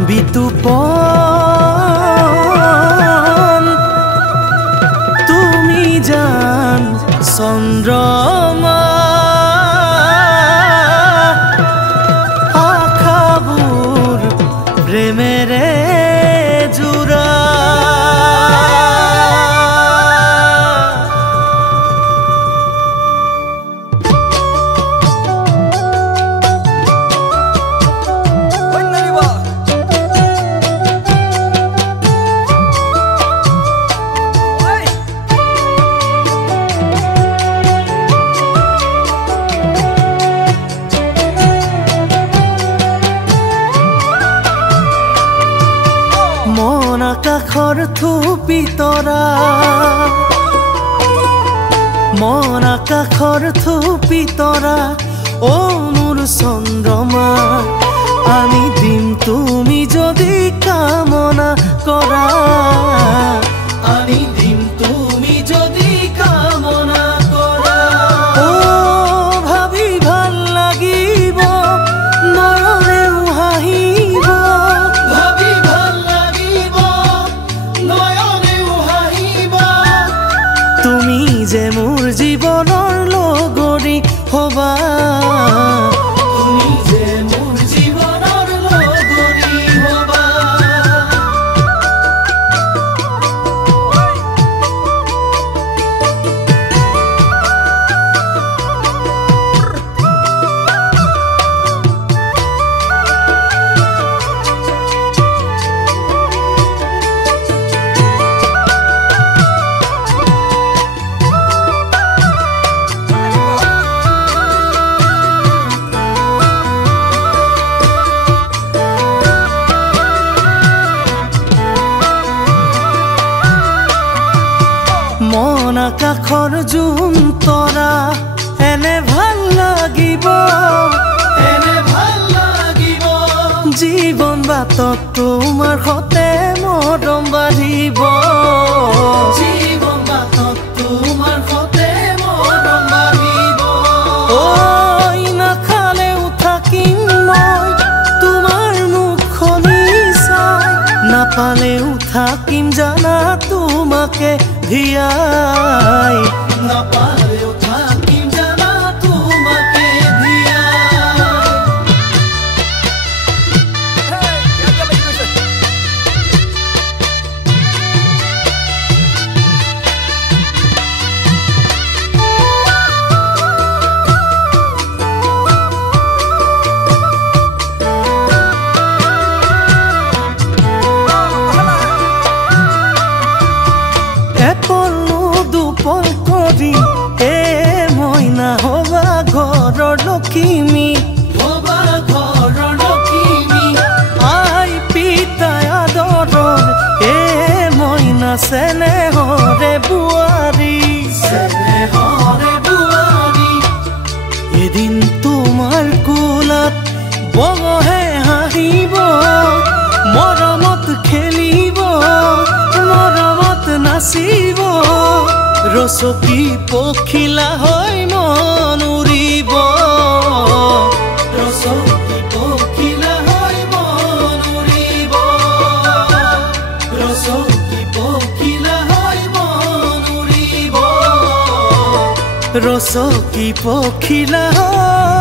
বিতুপন তুমি জান চন্দ্रमा আখাবোৰ প্ৰেমেৰে জোৰা মন আকাশৰ থুপি তৰা মন আকাশৰ থুপি তৰা ও মোৰ চন্দ্ৰমা আনি দিম তুমি যদি কামনা কৰা আনি দিম তুমি যদি কামনা কৰা ও ভাবি ভাল লাগিব নয়নেও হাঁহিব ভাবি ভাল লাগিব নয়নেও হাঁহিব তুমি যে মোৰ জীৱনৰ লগৰী হবা তুমি যে মোৰ জীৱনৰ লগৰী হবা মন আকাশৰ জোন তৰা এনে ভাল লাগিব জীৱন বাটত তোমাৰ সতে মৰম বাঢ়িব জীৱন বাটত তোমাৰ সতে মৰম বাঢ়িব ঐ নাখালেও থাকিম মই তোমাৰ মুখখনি চাই নাপালেও থাকিম জানা তোমাকে ধিয়াই নাপালেও থাকিম জানা তোমাকে দুপল কৰি এ মইনা হবা ঘৰৰ লখিমী হবা ঘৰৰ লখিমী আই পিতাই আদৰৰ এ মইনা চেনেহৰে বোৱাৰী এদিন তোমাৰ কোলাত বহে হাঁহিব মৰমত খেলিব মৰমত নাচিব ৰচকী পখিলা হৈ মন উৰিব ৰচকী পখিলা হৈ মন উৰিব ৰচকী পখিলা হৈ মন উৰিব ৰচকী পখিলা